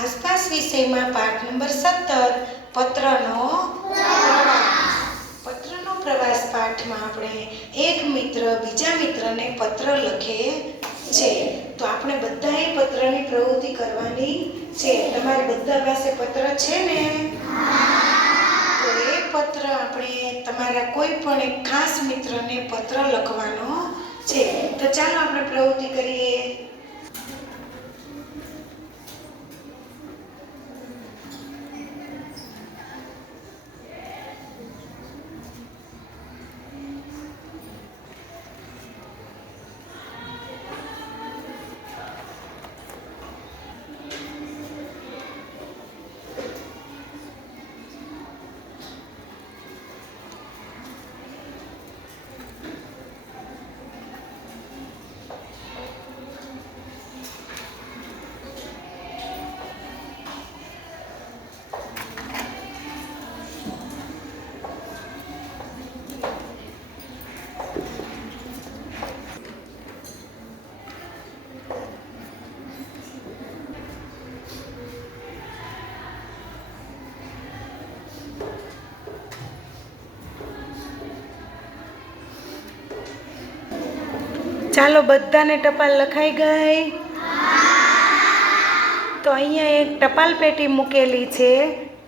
આસપાસ વિષયમાં પાઠ નંબર 17 પત્રનો પ્રવાસ પાઠમાં આપણે એક મિત્ર બીજા મિત્રને પત્ર લખે છે. તો આપણે બધાએ પત્રની પ્રવૃત્તિ કરવાની છે. તમારી બધા પાસે પત્ર છે ને? તો એ પત્ર આપણે તમારા કોઈ પણ એક ખાસ મિત્રને પત્ર લખવાનો છે. તો ચાલો આપણે પ્રવૃત્તિ કરીએ. ચાલો, બધાને ટપાલ લખાઈ ગઈ? તો અહીંયા એક ટપાલ પેટી મૂકેલી છે,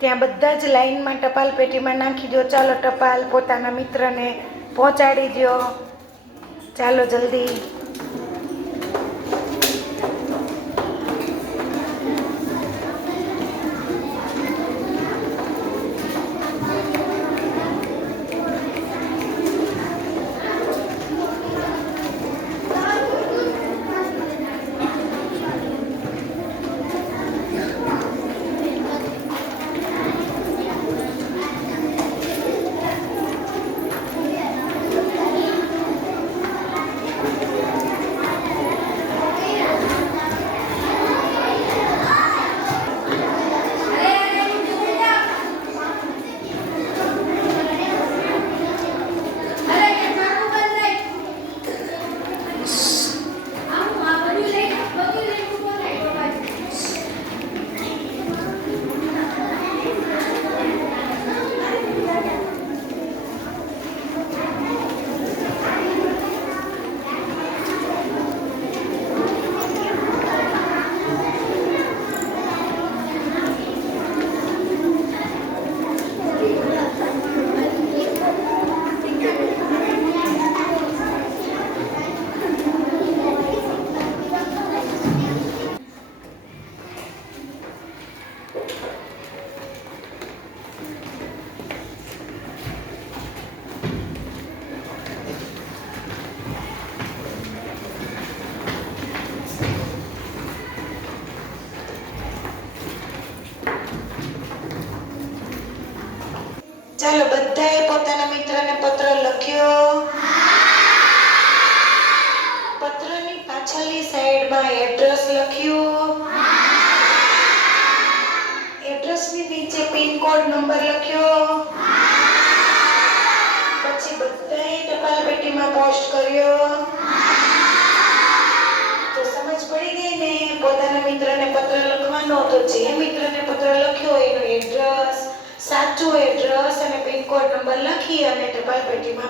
ત્યાં બધા જ લાઈનમાં ટપાલ પેટીમાં નાખી દો. ચાલો, ટપાલ પોતાના મિત્રને પહોંચાડી દો. ચાલો જલ્દી. ચાલો, બધાએ પોતાના મિત્રને પત્ર લખ્યો? પત્રની પાછળની સાઈડમાં એડ્રેસ લખ્યું? એડ્રેસની નીચે પિન કોડ નંબર લખ્યો? પછી બધાએ ટપાલ પેટીમાં પોસ્ટ કર્યો? તો સમજ પડી ગઈ ને? પોતાના મિત્રને પત્ર લખવાનો, તો જે મિત્રને પત્ર લખ્યો એનું એડ્રેસ, સાચું એડ્રેસ અને પિન કોડ નંબર લખી અને ટપાલ પેટીમાં